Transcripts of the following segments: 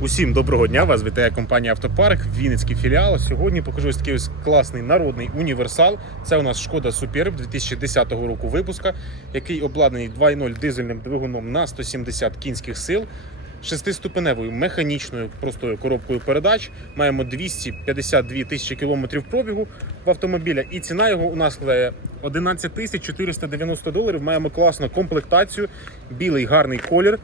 Усім доброго дня! Вас вітає компанія Автопарк, Вінницький філіал. Сьогодні покажу ось такий ось класний народний універсал. Це у нас шкода Superb 2010 року випуска, який обладнаний 2.0 дизельним двигуном на 170 кінських сил. Шестиступеневою механічною простою коробкою передач. Маємо 252 тисячі кілометрів пробігу в автомобіля, і ціна його у нас складає 11 тисяч 490 доларів. Маємо класну комплектацію, білий гарний колір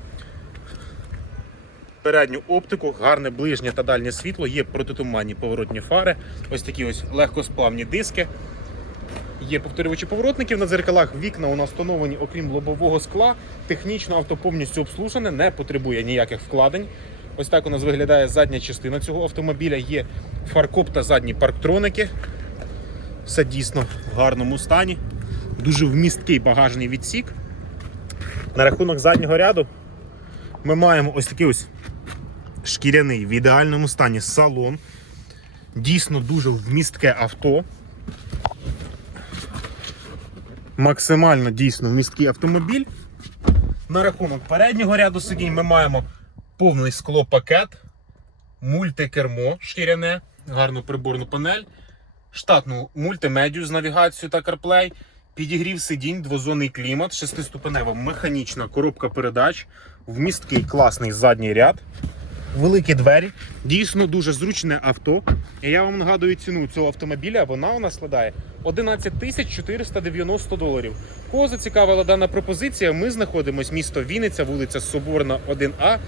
передню оптику, гарне ближнє та дальнє світло, є протитуманні поворотні фари, ось такі ось легкосплавні диски. Є повторювачі поворотників на дзеркалах. Вікна у нас встановлені, окрім лобового скла. Технічно авто повністю обслужене, не потребує ніяких вкладень. Ось так у нас виглядає задня частина цього автомобіля. Є фаркоп та задні парктроники. Все дійсно в гарному стані. Дуже вмісткий багажний відсік. На рахунок заднього ряду ми маємо ось такий ось шкіряний в ідеальному стані салон. Дійсно дуже вмістке авто. Максимально дійсно вмісткий автомобіль. На рахунок переднього ряду сидінь ми маємо повний склопакет, мультикермо шкіряне, гарну приборну панель, штатну мультимедію з навігацією та CarPlay, підігрів сидінь, двозонний клімат, шестиступенева механічна коробка передач, вмісткий класний задній ряд, великі двері. Дійсно дуже зручне авто. І я вам нагадую ціну цього автомобіля. Вона у нас складає 11 тисяч 490 доларів. Кого зацікавила дана пропозиція? Ми знаходимося місто Вінниця, вулиця Соборна, 1А.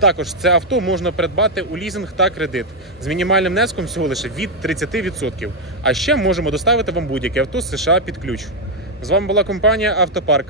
Також це авто можна придбати у лізинг та кредит з мінімальним внеском всього лише від 30%. А ще можемо доставити вам будь-яке авто з США під ключ. З вами була компанія Автопарк.